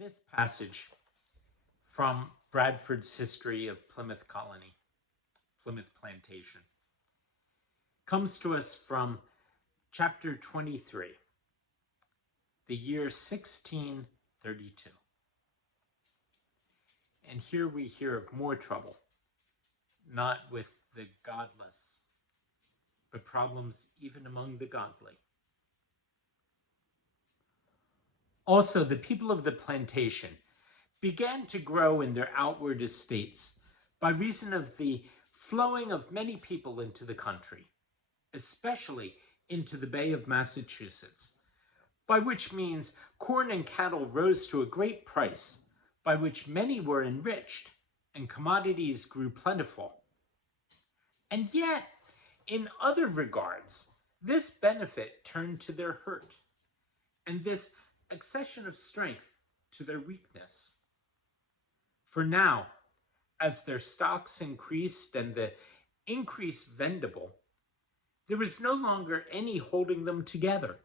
This passage from Bradford's History of Plymouth Colony, Plymouth Plantation, comes to us from chapter 23, the year 1632. And here we hear of more trouble, not with the godless, but problems even among the godly. Also, the people of the plantation began to grow in their outward estates by reason of the flowing of many people into the country, especially into the Bay of Massachusetts, by which means corn and cattle rose to a great price, by which many were enriched, and commodities grew plentiful. And yet, in other regards, this benefit turned to their hurt, and this accession of strength to their weakness. For now, as their stocks increased and the increase vendible, there was no longer any holding them together.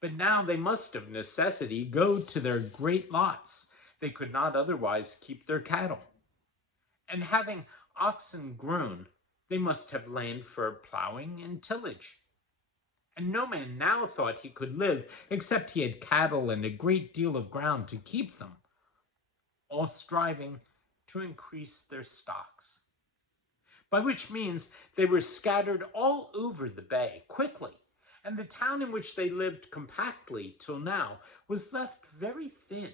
But now they must of necessity go to their great lots. They could not otherwise keep their cattle. And having oxen grown, they must have land for plowing and tillage. And no man now thought he could live except he had cattle and a great deal of ground to keep them, all striving to increase their stocks. By which means they were scattered all over the bay quickly, and the town in which they lived compactly till now was left very thin,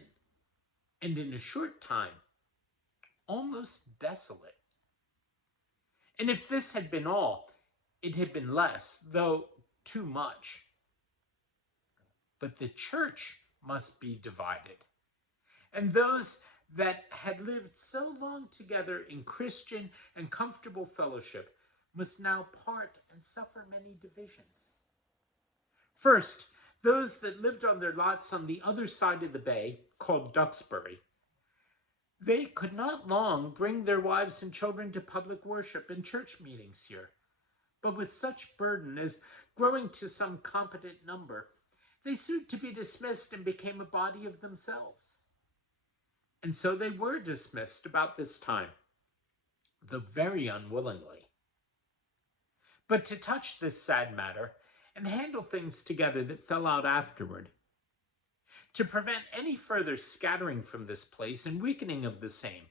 and in a short time almost desolate. And if this had been all, it had been less, though too much. But the church must be divided, and those that had lived so long together in Christian and comfortable fellowship must now part and suffer many divisions. First, those that lived on their lots on the other side of the bay, called Duxbury, they could not long bring their wives and children to public worship and church meetings here, but with such burden as, growing to some competent number, they sued to be dismissed and became a body of themselves. And so they were dismissed about this time, though very unwillingly. But to touch this sad matter and handle things together that fell out afterward, to prevent any further scattering from this place and weakening of the same,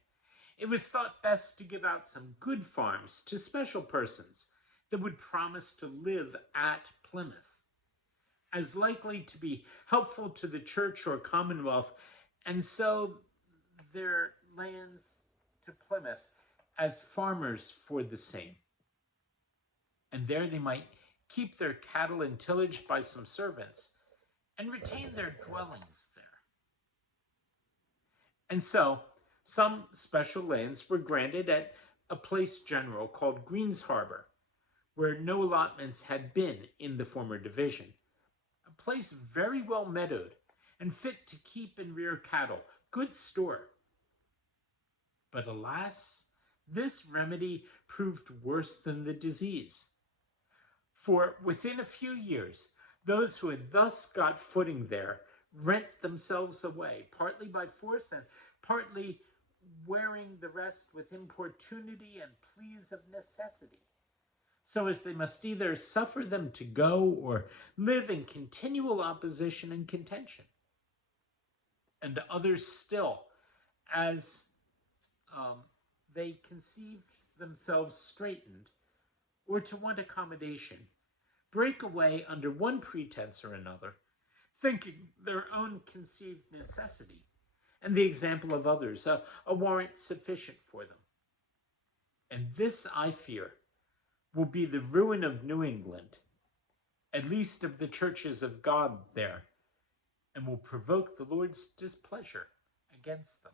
it was thought best to give out some good farms to special persons that would promise to live at Plymouth, as likely to be helpful to the church or commonwealth, and so their lands to Plymouth as farmers for the same. And there they might keep their cattle and tillage by some servants, and retain their dwellings there. And so some special lands were granted at a place general called Green's Harbor, where no allotments had been in the former division, a place very well meadowed and fit to keep and rear cattle, good store. But alas, this remedy proved worse than the disease. For within a few years, those who had thus got footing there rent themselves away, partly by force and partly wearing the rest with importunity and pleas of necessity, so as they must either suffer them to go or live in continual opposition and contention. And others still, as they conceived themselves straitened, or to want accommodation, break away under one pretense or another, thinking their own conceived necessity, and the example of others, a warrant sufficient for them. And this, I fear, will be the ruin of New England, at least of the churches of God there, and will provoke the Lord's displeasure against them.